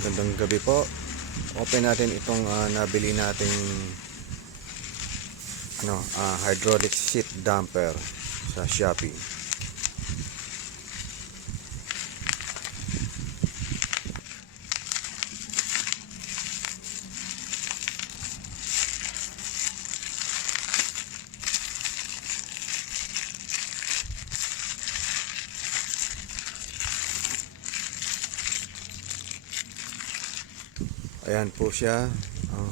Magandang gabi po. Open natin itong nabili nating hydraulic seat damper sa Shopee. Ayan po siya, ang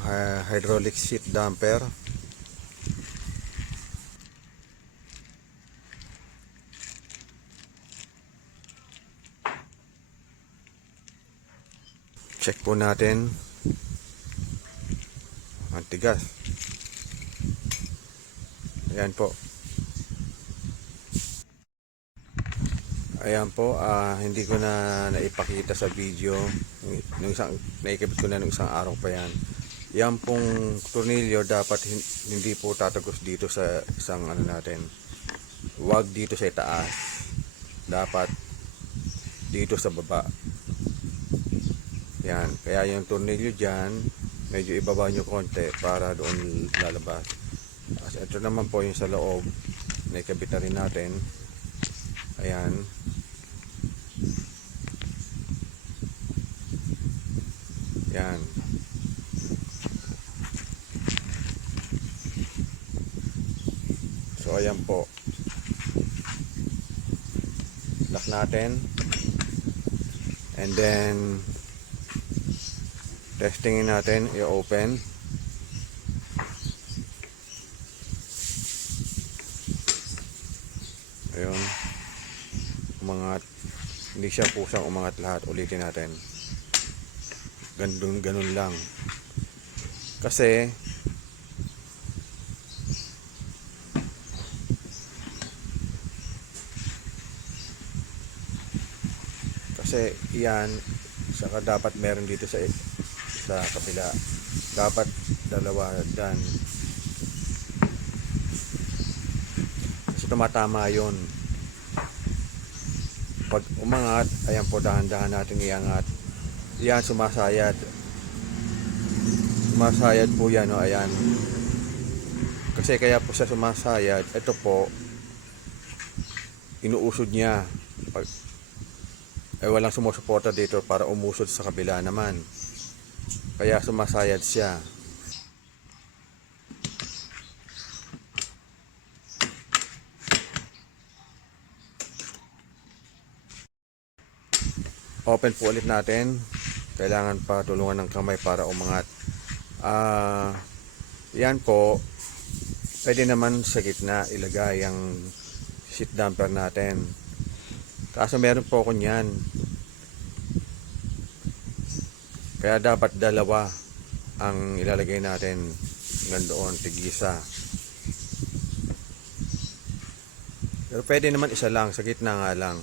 hydraulic seat damper. Check po natin. Ang tigas. Ayan po. Ayan po, hindi ko na naipakita sa video. Naikabit ko na nung isang araw pa yan. Yan pong tornilyo dapat hindi po tatagos dito sa isang natin. Huwag dito sa itaas. Dapat dito sa baba. Yan, kaya yung tornilyo dyan, medyo ibaba nyo konti para doon lalabas. Ito naman po yung sa loob. Naikabit na rin natin. Ayan. Yan. So ayan po. Lock natin. And then testingin natin, i-open. Ayun. Umangat. Hindi siya pusang umangat lahat. Ulitin natin. Ganun lang. Kasi yan, saka dapat meron dito sa kabila. Dapat dalawa dan. Kasi tumatama yun. Pag umangat, ayan po, dahan-dahan natin iangat. Yan, sumasayad. Sumasayad po yan, o, ayan. Kasi kaya po siya sumasayad, ito po, inuusod niya. Walang sumusuporta dito para umusod sa kabila naman. Kaya sumasayad siya. Open po ulit natin. Kailangan pa tulungan ng kamay para umangat. Yan po. Pwede naman sa gitna ilagay ang seat damper natin. Kaso meron po ako niyan. Kaya dapat dalawa ang ilalagay natin. Gandoon, tig-isa. Pero pwede naman isa lang, sa gitna nga lang.